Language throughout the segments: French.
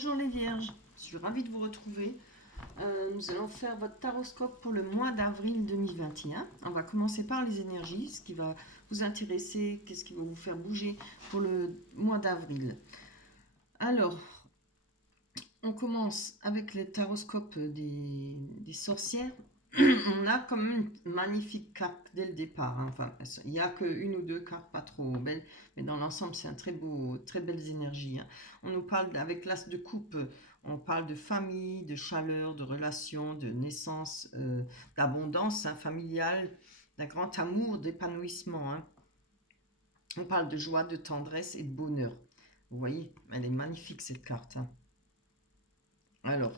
Bonjour les Vierges, je suis ravie de vous retrouver. Nous allons faire votre taroscope pour le mois d'avril 2021. On va commencer par les énergies, ce qui va vous intéresser, qu'est-ce qui va vous faire bouger pour le mois d'avril. Alors, on commence avec le taroscope des sorcières. On a quand même une magnifique carte dès le départ, hein. Enfin, il n'y a qu'une ou deux cartes pas trop belles, mais dans l'ensemble, c'est un très beau, très belles énergies, hein. On nous parle, avec l'as de coupe, on parle de famille, de chaleur, de relations, de naissance, d'abondance, hein, familiale, d'un grand amour, d'épanouissement, hein. On parle de joie, de tendresse et de bonheur. Vous voyez, elle est magnifique cette carte, hein. Alors,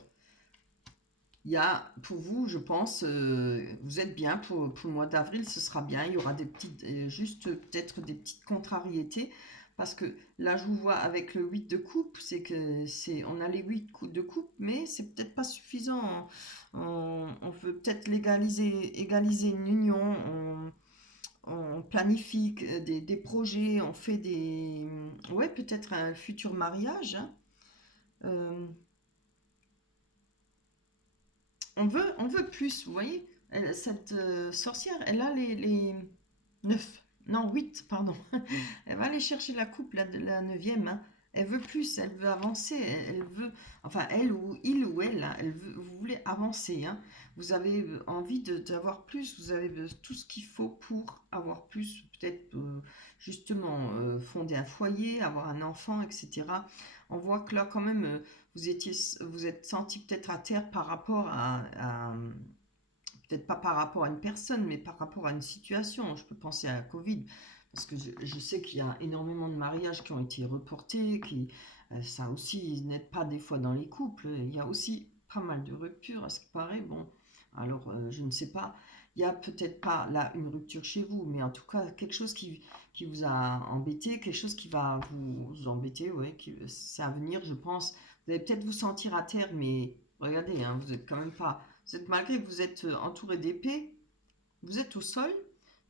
il y a, pour vous, je pense, vous êtes bien pour le mois d'avril, ce sera bien. Il y aura des petites, juste peut-être des petites contrariétés. Parce que là, je vous vois avec le 8 de coupe, on a les 8 de coupe, mais c'est peut-être pas suffisant. On veut peut-être égaliser une union, on planifie des projets, on fait ouais, peut-être un futur mariage, hein. Euh, on veut plus, vous voyez. Cette sorcière, elle a les 9, non 8, pardon. Elle va aller chercher la coupe, la 9e, hein. Elle veut plus, elle veut avancer, elle veut, enfin elle ou il ou elle, hein, vous voulez avancer, hein. Vous avez envie d'avoir plus, vous avez tout ce qu'il faut pour avoir plus, peut-être justement fonder un foyer, avoir un enfant, etc. On voit que là quand même, vous êtes senti peut-être à terre par rapport peut-être pas par rapport à une personne, mais par rapport à une situation. Je peux penser à la Covid, parce que je sais qu'il y a énormément de mariages qui ont été reportés, ça aussi n'aide pas des fois dans les couples. Il y a aussi pas mal de ruptures, à ce qui paraît. Bon, alors je ne sais pas, il y a peut-être pas là une rupture chez vous, mais en tout cas quelque chose qui vous a embêté, quelque chose qui va vous embêter, ouais, c'est à venir, je pense. Vous allez peut-être vous sentir à terre, mais regardez, hein, vous êtes quand même pas, vous êtes, malgré que vous êtes entouré d'épées, vous êtes au sol,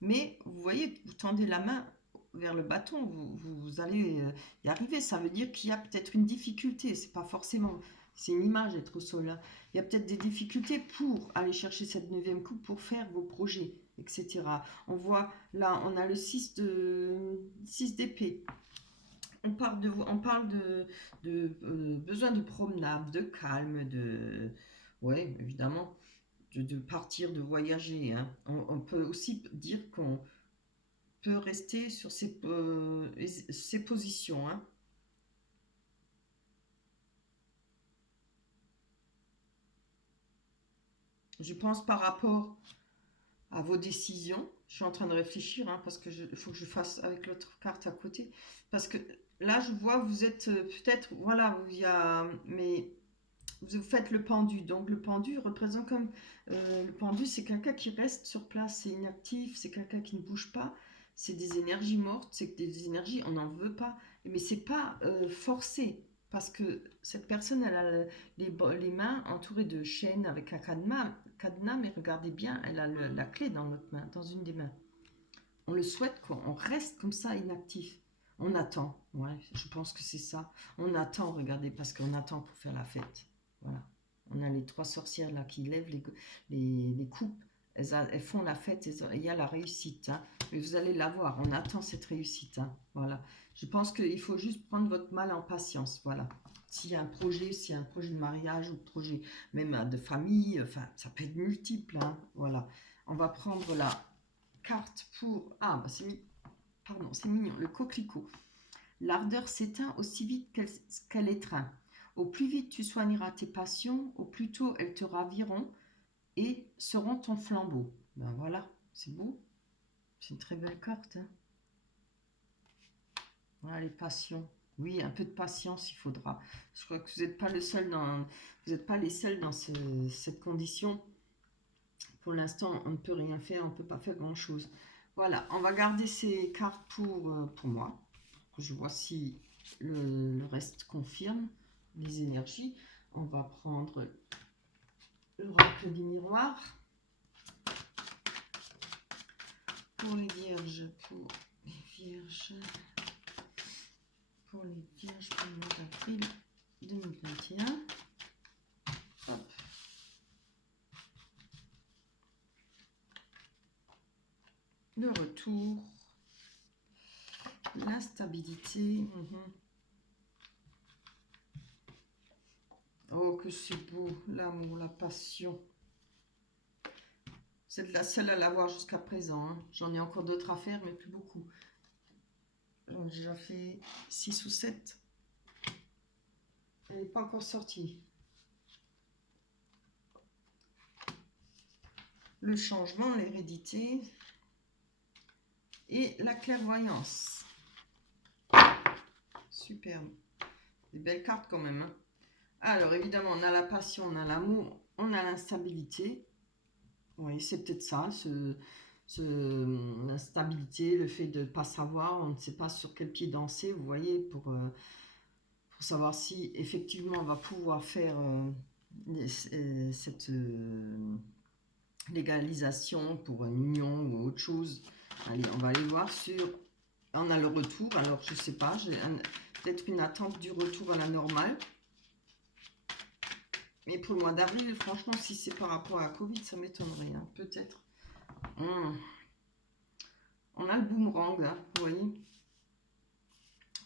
mais vous voyez, vous tendez la main vers le bâton, vous allez y arriver. Ça veut dire qu'il y a peut-être une difficulté, c'est pas forcément, c'est une image d'être au sol, hein. Il y a peut-être des difficultés pour aller chercher cette 9e coupe, pour faire vos projets, etc. On voit, là, on a le 6 d'épée. On parle de besoin de promenade, de calme, ouais, évidemment, de partir, de voyager, hein. On peut aussi dire qu'on peut rester sur ses positions, hein. Je pense par rapport à vos décisions, je suis en train de réfléchir, hein, parce que il faut que je fasse avec l'autre carte à côté. Parce que là, je vois, vous êtes peut-être, voilà, mais vous faites le pendu. Donc le pendu représente comme le pendu, c'est quelqu'un qui reste sur place, c'est inactif, c'est quelqu'un qui ne bouge pas. C'est des énergies mortes, c'est des énergies, on n'en veut pas, mais c'est pas forcé. Parce que cette personne, elle a les mains entourées de chaînes avec un cadenas, mais regardez bien, elle a la clé dans notre main, dans une des mains. On le souhaite, quoi. On reste comme ça inactif. On attend. Ouais, je pense que c'est ça. On attend, regardez, parce qu'on attend pour faire la fête. Voilà. On a les 3 sorcières là qui lèvent les coupes. Elles font la fête, il y a la réussite, hein. Mais vous allez la voir, on attend cette réussite, hein. Voilà. Je pense qu'il faut juste prendre votre mal en patience. Voilà. S'il y a un projet de mariage ou de projet même de famille, enfin, ça peut être multiple, hein. Voilà. On va prendre la carte pour... Ah, bah pardon, c'est mignon, le coquelicot. L'ardeur s'éteint aussi vite qu'elle étreint. Au plus vite tu soigneras tes passions, au plus tôt elles te raviront et seront ton flambeau. Ben voilà, c'est beau. C'est une très belle carte, hein. Voilà les passions. Oui, un peu de patience, il faudra. Je crois que vous n'êtes pas vous n'êtes pas les seuls dans cette condition. Pour l'instant, on ne peut rien faire, on ne peut pas faire grand-chose. Voilà, on va garder ces cartes pour moi. Je vois si le reste confirme les énergies. On va prendre l'oracle du miroir. Pour les vierges, pour les vierges, pour le mois d'avril 2021. Hop. Le retour. L'instabilité. Oh, que c'est beau, l'amour, la passion. C'est la seule à l'avoir jusqu'à présent. Hein. J'en ai encore d'autres à faire, mais plus beaucoup. J'en ai déjà fait 6 ou 7. Elle n'est pas encore sortie. Le changement, l'hérédité et la clairvoyance. Superbe. Des belles cartes quand même. Hein. Alors, évidemment, on a la passion, on a l'amour, on a l'instabilité. Oui, c'est peut-être ça, l'instabilité, le fait de ne pas savoir, on ne sait pas sur quel pied danser, vous voyez, pour savoir si effectivement on va pouvoir faire cette légalisation pour une union ou autre chose. Allez, on va aller voir sur... On a le retour, alors je ne sais pas, j'ai peut-être une attente du retour à la normale. Mais pour le mois d'avril, franchement, si c'est par rapport à la Covid, ça m'étonnerait, hein, peut-être. On a le boomerang, hein, vous voyez.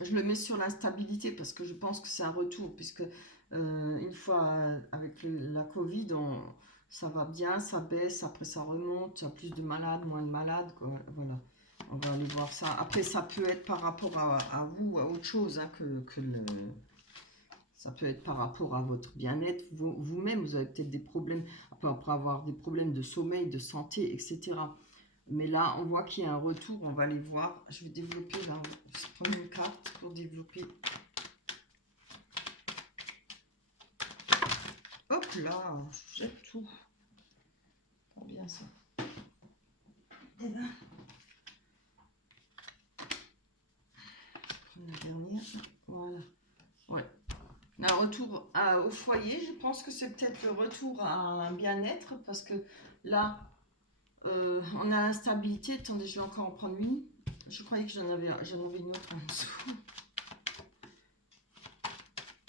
Je le mets sur l'instabilité parce que je pense que c'est un retour, puisque une fois avec la Covid, ça va bien, ça baisse, après ça remonte, il y a plus de malades, moins de malades, quoi. Voilà. On va aller voir ça. Après, ça peut être par rapport à vous, à autre chose, hein, ça peut être par rapport à votre bien-être. Vous-même, vous avez peut-être des problèmes, après avoir des problèmes de sommeil, de santé, etc. Mais là, on voit qu'il y a un retour, on va aller voir. Je vais développer là, je vais prendre une carte pour développer. Hop là, je jette tout. Pas bien ça. Et là, je prends la dernière. Voilà. Ouais. Un retour au foyer, je pense que c'est peut-être le retour à un bien-être parce que là, on a l'instabilité. Attendez, je vais encore en prendre une. Je croyais que j'en avais une autre en dessous.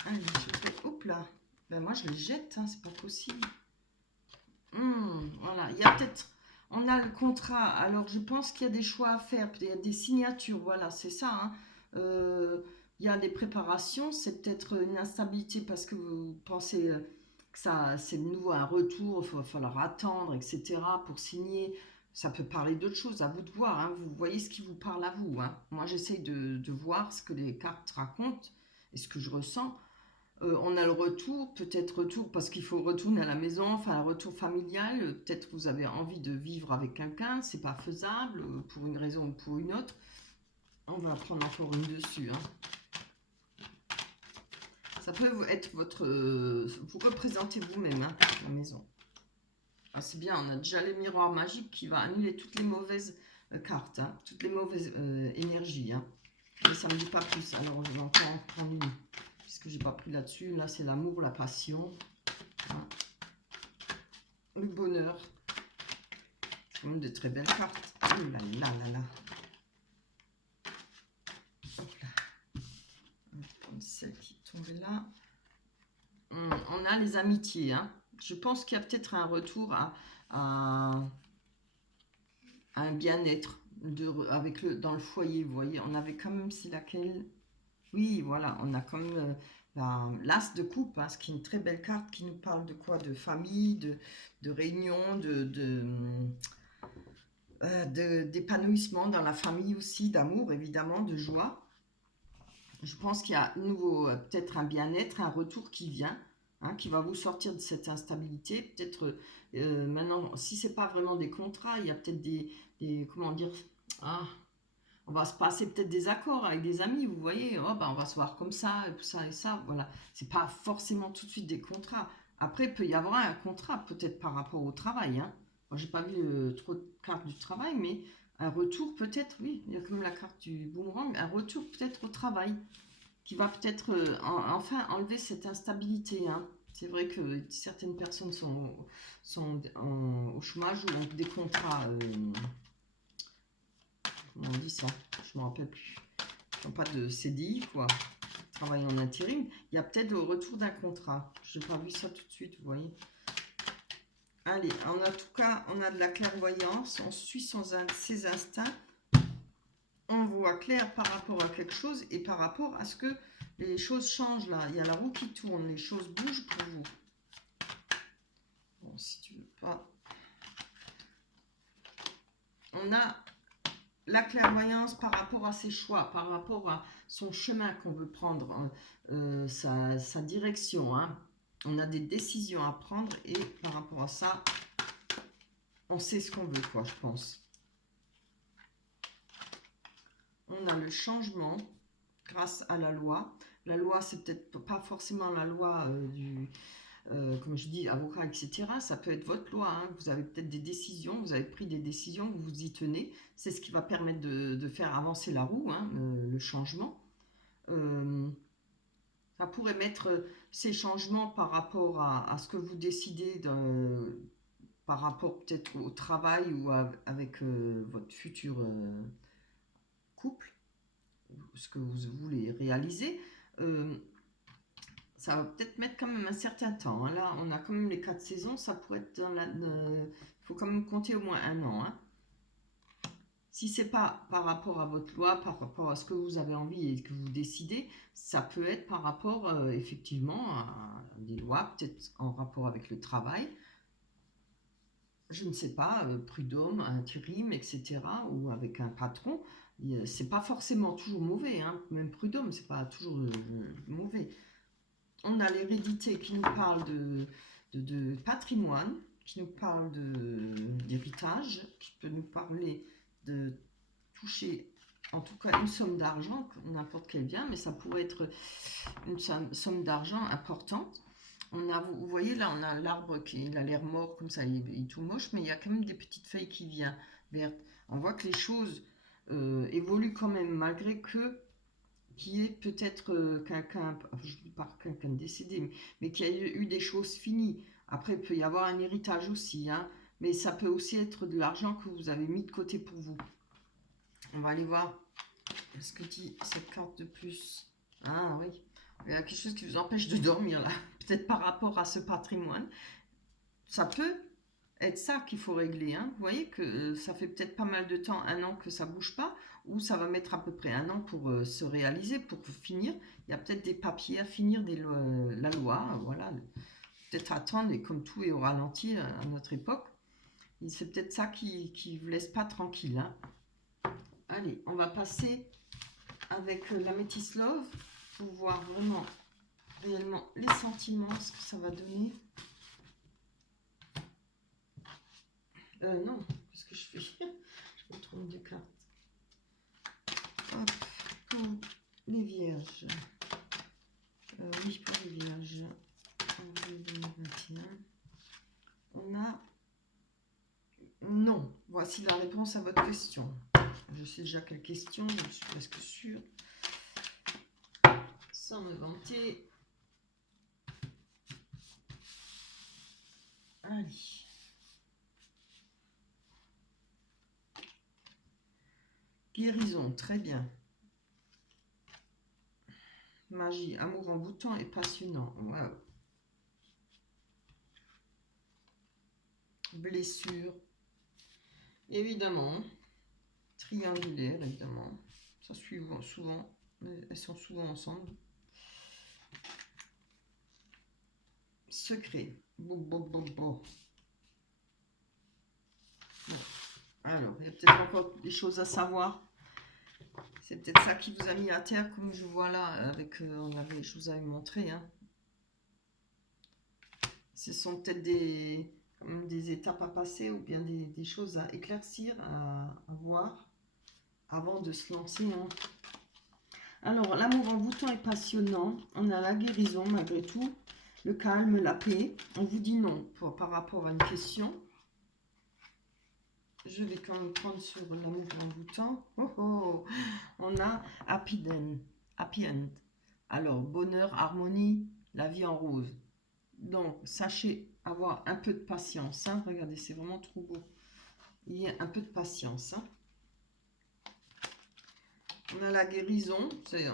Allez, je fais, hop là. Ben moi, je les jette, hein, c'est pas possible. Voilà, il y a peut-être... On a le contrat, alors je pense qu'il y a des choix à faire, il y a des signatures, voilà, c'est ça. Hein. Il y a des préparations, c'est peut-être une instabilité parce que vous pensez que ça, c'est de nouveau un retour, il va falloir attendre, etc. pour signer. Ça peut parler d'autre chose, à vous de voir. Hein. Vous voyez ce qui vous parle à vous. Hein. Moi, j'essaye de voir ce que les cartes racontent et ce que je ressens. On a le retour, peut-être retour parce qu'il faut retourner à la maison, enfin un retour familial, peut-être vous avez envie de vivre avec quelqu'un, c'est pas faisable pour une raison ou pour une autre. On va prendre encore une dessus. Hein. Ça peut être votre... vous représentez vous-même, hein, la maison. Ah, c'est bien, on a déjà les miroirs magiques qui va annuler toutes les mauvaises cartes, hein, toutes les mauvaises énergies. Hein. Mais ça ne me dit pas plus, alors je vais encore en prendre une. Puisque j'ai pas pris là-dessus. Là, c'est l'amour, la passion. Hein. Le bonheur. C'est quand même de très belles cartes. Oh là là là là. Hop là. Comme celle qui est tombée là. On a les amitiés. Hein. Je pense qu'il y a peut-être un retour à un bien-être dans le foyer. Vous voyez, on avait quand même, c'est laquelle? Oui, voilà, on a comme l'as de coupe, hein, ce qui est une très belle carte qui nous parle de quoi? De famille, de réunion, d'épanouissement dans la famille aussi, d'amour évidemment, de joie. Je pense qu'il y a nouveau peut-être un bien-être, un retour qui vient, hein, qui va vous sortir de cette instabilité. Peut-être maintenant, si c'est pas vraiment des contrats, il y a peut-être comment dire, on va se passer peut-être des accords avec des amis, vous voyez, oh, ben, on va se voir comme ça et ça, voilà. C'est pas forcément tout de suite des contrats. Après, il peut y avoir un contrat, peut-être par rapport au travail. Hein. Moi, j'ai pas vu trop de cartes du travail, mais un retour peut-être, oui, il y a quand même la carte du boomerang, un retour peut-être au travail, qui va peut-être enfin enlever cette instabilité. Hein. C'est vrai que certaines personnes sont au chômage ou ont des contrats... comment on dit ça? Je ne me rappelle plus. Ils n'ont pas de CDI, quoi. travaillez en intérim, il y a peut-être le retour d'un contrat. Je n'ai pas vu ça tout de suite, vous voyez. Allez, en tout cas, on a de la clairvoyance, on suit ses instincts, on voit clair par rapport à quelque chose et par rapport à ce que les choses changent là. Il y a la roue qui tourne, les choses bougent pour vous. Bon, si tu veux pas... On a la clairvoyance par rapport à ses choix, par rapport à son chemin qu'on veut prendre, sa direction. Hein. On a des décisions à prendre et par rapport à ça, on sait ce qu'on veut, quoi, je pense. On a le changement grâce à la loi. La loi, c'est peut-être pas forcément la loi comme je dis, avocat, etc. Ça peut être votre loi. Hein. Vous avez peut-être des décisions, vous avez pris des décisions, vous vous y tenez. C'est ce qui va permettre de faire avancer la roue, hein, le changement. Ça pourrait mettre ces changements par rapport à ce que vous décidez, par rapport peut-être au travail ou avec votre futur couple, ce que vous voulez réaliser. Ça va peut-être mettre quand même un certain temps. Hein. Là, on a quand même les 4 saisons. Ça pourrait être il faut quand même compter au moins 1 an. Hein. Si c'est pas par rapport à votre loi, par rapport à ce que vous avez envie et que vous décidez, ça peut être par rapport effectivement à des lois, peut-être en rapport avec le travail. Je ne sais pas, prud'homme, intérim, etc. ou avec un patron. C'est pas forcément toujours mauvais. Hein. Même prud'homme, c'est pas toujours mauvais. On a l'hérédité qui nous parle de patrimoine, qui nous parle d'héritage, qui peut nous parler de toucher en tout cas une somme d'argent, n'importe quel bien, mais ça pourrait être une somme d'argent importante. Vous voyez là, on a l'arbre qui a l'air mort comme ça, il est tout moche, mais il y a quand même des petites feuilles qui viennent vertes. On voit que les choses évoluent quand même, malgré que qui est peut-être quelqu'un, je ne dis pas quelqu'un décédé, mais qui a eu des choses finies. Après, il peut y avoir un héritage aussi, hein, mais ça peut aussi être de l'argent que vous avez mis de côté pour vous. On va aller voir ce que dit cette carte de plus. Ah oui, il y a quelque chose qui vous empêche de dormir là, peut-être par rapport à ce patrimoine. Ça peut être ça qu'il faut régler. Hein. Vous voyez que ça fait peut-être pas mal de temps, 1 an que ça bouge pas, ou ça va mettre à peu près 1 an pour se réaliser, pour finir. Il y a peut-être des papiers à finir, la loi, voilà. Peut-être attendre, et comme tout est au ralenti à notre époque, c'est peut-être ça qui ne vous laisse pas tranquille. Hein. Allez, on va passer avec la Métis Love pour voir vraiment, réellement les sentiments, ce que ça va donner. Non, qu'est-ce que je fais? Je me trompe de carte. Hop, pour les vierges. Oui, pour les vierges. En 2021. On a... Non. Voici la réponse à votre question. Je sais déjà quelle question, je suis presque sûre. Sans me vanter. Allez. Guérison, très bien. Magie, amour envoûtant et passionnant. Wow. Blessure. Évidemment. Triangulaire, évidemment. Ça suit souvent. Elles sont souvent ensemble. Secret. Bon. Alors, il y a peut-être encore des choses à savoir. C'est peut-être ça qui vous a mis à terre, comme je vois là, avec, je vous avais montré. Hein. Ce sont peut-être des étapes à passer ou bien des choses à éclaircir, à voir avant de se lancer. Hein. Alors, l'amour envoûtant et passionnant. On a la guérison malgré tout, le calme, la paix. On vous dit non par rapport à une question. Je vais quand même prendre sur l'amour envoûtant. On a happy end. Alors, bonheur, harmonie, la vie en rose. Donc, sachez avoir un peu de patience. Hein. Regardez, c'est vraiment trop beau. Il y a un peu de patience. Hein. On a la guérison,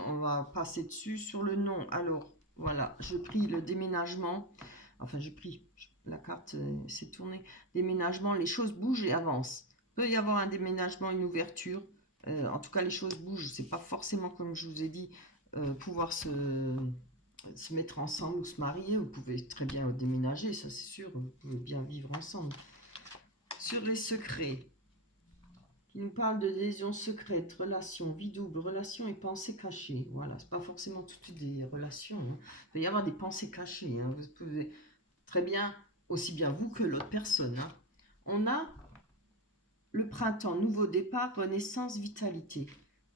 on va passer dessus. Sur le nom, alors, voilà, je prie le déménagement. Enfin, je prie, la carte s'est tournée. Déménagement, les choses bougent et avancent. Il peut y avoir un déménagement, une ouverture. En tout cas, les choses bougent. C'est pas forcément, comme je vous ai dit, pouvoir se mettre ensemble ou se marier. Vous pouvez très bien déménager, ça c'est sûr. Vous pouvez bien vivre ensemble. Sur les secrets, qui nous parle de liaisons secrètes, relations, vie double, relations et pensées cachées. Voilà, c'est pas forcément tout de suite des relations. Hein. Il peut y avoir des pensées cachées. Hein. Vous pouvez très bien, aussi bien vous que l'autre personne. Hein. On a le printemps, nouveau départ, renaissance, vitalité.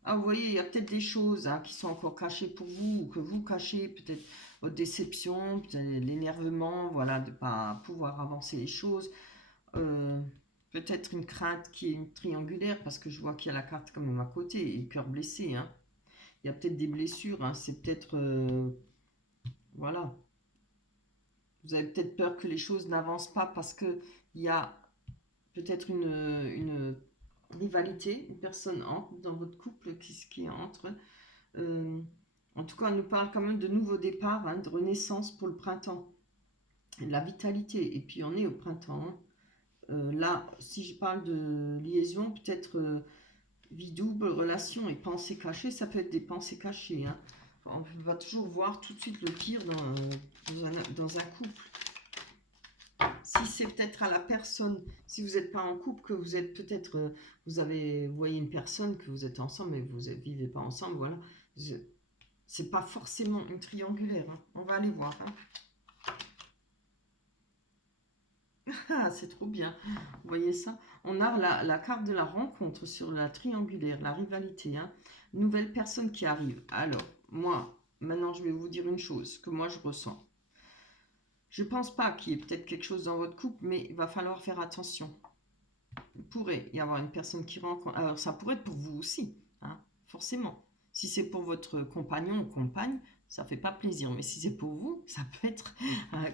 Ah, vous voyez, il y a peut-être des choses qui sont encore cachées pour vous, ou que vous cachez, peut-être votre déception, peut-être l'énervement, voilà, de ne pas pouvoir avancer les choses. Peut-être une crainte qui est une triangulaire, parce que je vois qu'il y a la carte quand même à côté, et le cœur blessé. Hein. Il y a peut-être des blessures, hein. C'est peut-être... voilà. Vous avez peut-être peur que les choses n'avancent pas parce qu'il y a peut-être une rivalité, une personne entre dans votre couple qui entre. En tout cas, on nous parle quand même de nouveaux départs, hein, de renaissance pour le printemps, de la vitalité. Et puis on est au printemps. Hein. Là, si je parle de liaison, peut-être vie double, relation et pensée cachée, ça peut être des pensées cachées. Hein. On va toujours voir tout de suite le pire dans un couple. Si c'est peut-être à la personne, si vous n'êtes pas en couple, que vous êtes peut-être, vous voyez une personne, que vous êtes ensemble, mais vous ne vivez pas ensemble, voilà. C'est pas forcément une triangulaire. Hein. On va aller voir. Hein. Ah, c'est trop bien. Vous voyez ça? On a la carte de la rencontre sur la triangulaire, la rivalité. Hein. Nouvelle personne qui arrive. Alors, moi, maintenant, je vais vous dire une chose que moi, je ressens. Je ne pense pas qu'il y ait peut-être quelque chose dans votre couple, mais il va falloir faire attention. Il pourrait y avoir une personne qui rencontre. Alors, ça pourrait être pour vous aussi, hein, forcément. Si c'est pour votre compagnon ou compagne, ça ne fait pas plaisir. Mais si c'est pour vous, ça peut être,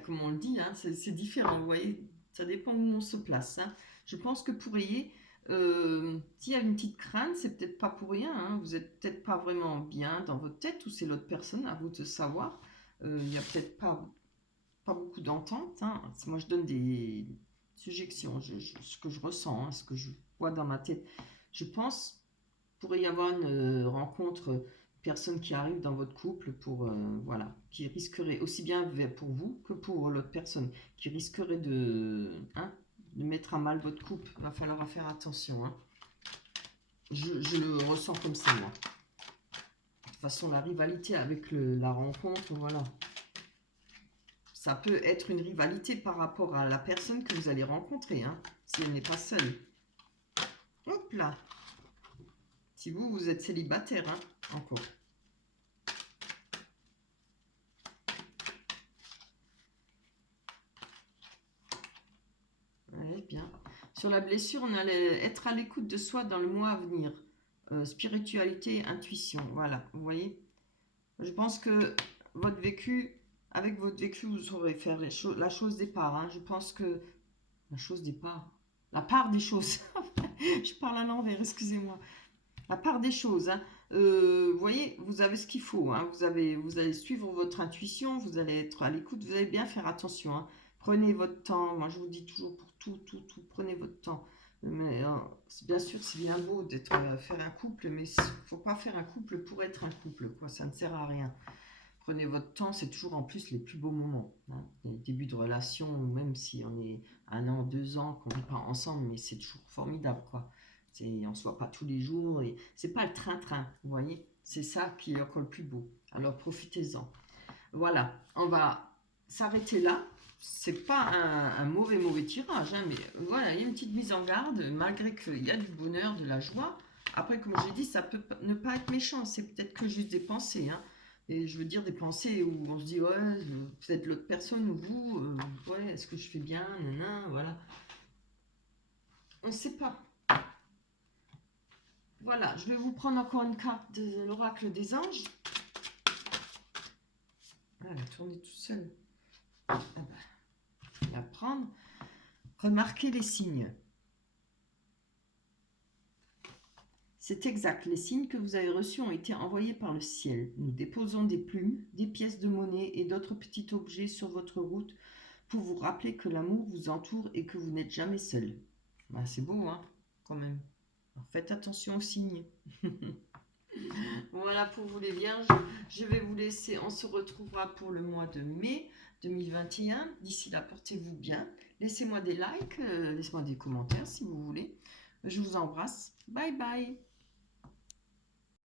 comme on le dit, hein, c'est différent. Vous voyez, ça dépend où on se place. Hein. Je pense que pour y s'il y a une petite crainte, c'est peut-être pas pour rien. Hein. Vous n'êtes peut-être pas vraiment bien dans votre tête ou c'est l'autre personne, à vous de savoir. Il n'y a peut-être pas beaucoup d'entente. Hein. Moi, je donne des suggestions, ce que je ressens, hein, ce que je vois dans ma tête. Je pense qu'il pourrait y avoir une rencontre, une personne qui arrive dans votre couple pour, voilà, qui risquerait aussi bien pour vous que pour l'autre personne, qui risquerait de mettre à mal votre couple. Il va falloir faire attention. Hein. Je le ressens comme ça, moi. De toute façon, la rivalité avec la rencontre, voilà. Ça peut être une rivalité par rapport à la personne que vous allez rencontrer, hein, si elle n'est pas seule. Hop là. Si vous êtes célibataire, hein, encore. Ouais, bien. Sur la blessure, on allait être à l'écoute de soi dans le mois à venir. Spiritualité, intuition, voilà, vous voyez. Je pense que avec votre vécu, vous saurez faire la chose des parts. Hein. Je pense que la chose des parts, la part des choses. Je parle à l'envers, excusez-moi. La part des choses. Hein. Vous voyez, vous avez ce qu'il faut. Hein. Vous allez suivre votre intuition, vous allez être à l'écoute, vous allez bien faire attention. Hein. Prenez votre temps. Moi, je vous dis toujours pour tout, prenez votre temps. Mais bien sûr, c'est bien beau d'être faire un couple, mais il ne faut pas faire un couple pour être un couple, quoi. Ça ne sert à rien. Prenez votre temps, c'est toujours en plus les plus beaux moments. Hein. Les débuts de relation, même si on est 1 an, 2 ans, qu'on ne vit pas ensemble, mais c'est toujours formidable, quoi. On ne se voit pas tous les jours et c'est pas le train-train, vous voyez. C'est ça qui est encore le plus beau. Alors profitez-en. Voilà, on va s'arrêter là. C'est pas un mauvais tirage, hein, mais voilà, il y a une petite mise en garde, malgré qu'il y a du bonheur, de la joie. Après, comme j'ai dit, ça peut ne pas être méchant, c'est peut-être que juste des pensées. Hein. Et je veux dire des pensées où on se dit, ouais, peut-être l'autre personne ou vous, ouais, est-ce que je fais bien, nanana, voilà. On ne sait pas. Voilà, je vais vous prendre encore une carte de l'oracle des anges. Ah, elle a tourné toute seule. Ah ben, je vais la prendre. Remarquez les signes. C'est exact, les signes que vous avez reçus ont été envoyés par le ciel. Nous déposons des plumes, des pièces de monnaie et d'autres petits objets sur votre route pour vous rappeler que l'amour vous entoure et que vous n'êtes jamais seul. Ah, c'est beau, hein, quand même. Alors, faites attention aux signes. Voilà pour vous les vierges. Je vais vous laisser. On se retrouvera pour le mois de mai 2021. D'ici là, portez-vous bien. Laissez-moi des likes, laissez-moi des commentaires si vous voulez. Je vous embrasse. Bye bye.